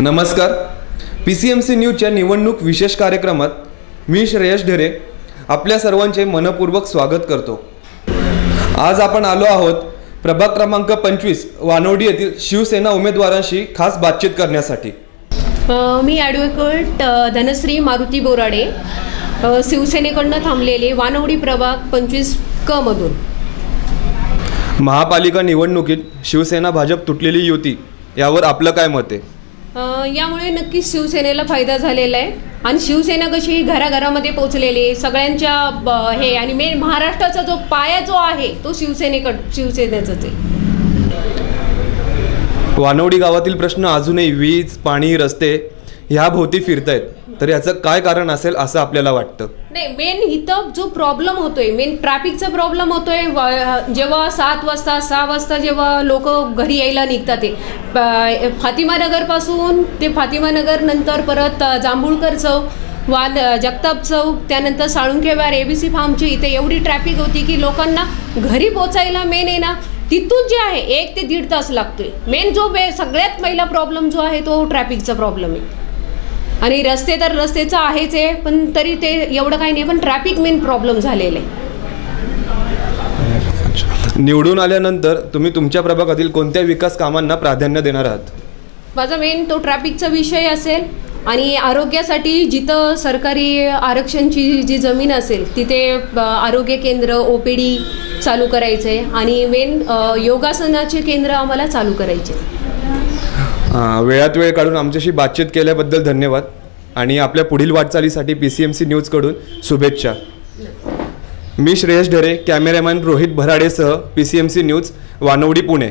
नमस्कार. PCMC न्यूजच्या निवडणूक विशेष कार्यक्रमात मी श्रेयस ढेरे आपल्या सर्वांचे मनपूर्वक स्वागत करतो. आज आपण आलो आहोत प्रभाग क्रमांक 25 वानवडी येथील शिवसेना उमेदवारांशी खास बातचीत करण्यासाठी. मी ॲडव्होकेट धनश्री मारुती बोराडे, शिवसेनेकडून थांबलेले वानवडी प्रभाग 25 क मधून. महापालिका निवडणुकीत शिवसेना भाजप तुटलेली युती यावर आपलं काय मत आहे? यामुळे नक्कीच शिवसेनेला फायदा झालेला आहे आणि शिवसेना कशी घराघरामध्ये पोहोचलेली सगळ्यांच्या हे आणि मेन महाराष्ट्राचा जो पाया जो आहे तो शिवसेनेचाच आहे. वानवडी गावातील प्रश्न अजूनही वीज, पाणी, रस्ते ह्या भोवती फिरतायत, तर याचं काय कारण असेल असं आपल्याला वाटतं? नाही, मेन इथं जो प्रॉब्लेम होतोय, मेन ट्रॅफिकचा प्रॉब्लेम होतोय. जेव्हा 7 वाजता 6 वाजता जेव्हा लोक घरी यायला निघतात, ते फातिमानगरपासून ते फातिमानगर नंतर परत जांभूळकर चौक, जगताप चौक, त्यानंतर साळुंखेवार, ABC फार्मची इथे एवढी ट्रॅफिक होती की लोकांना घरी पोचायला मेन आहे ना तिथून जे आहे 1 ते 1.5 तास लागतोय. मेन जो सगळ्यात पहिला प्रॉब्लेम जो आहे तो ट्रॅफिकचा प्रॉब्लेम आहे. आणि रस्ते तर रस्तेचं आहेच आहे, पण तरी ते एवढं काही नाही, पण ट्रॅफिक मेन प्रॉब्लेम झालेलं आहे. निवडून आल्यानंतर तुम्ही तुमच्या प्रभागातील कोणत्या विकास कामांना प्राधान्य देणार आहात? माझा मेन तो ट्रॅफिकचा विषय असेल आणि आरोग्यासाठी जिथं सरकारी आरक्षणची जी जमीन असेल तिथे आरोग्य केंद्र, OPD चालू करायचं आहे आणि मेन योगासनाचे केंद्र आम्हाला चालू करायचे. वेळात वेळ काढून आमच्याशी बातचीत केल्याबद्दल धन्यवाद आणि आपल्या पुढील वाटचालीसाठी PCMC न्यूजकडून शुभेच्छा. मी श्रेयस ढेरे, कॅमेरामॅन रोहित भराडेसह PCMC न्यूज, वानवडी, पुणे.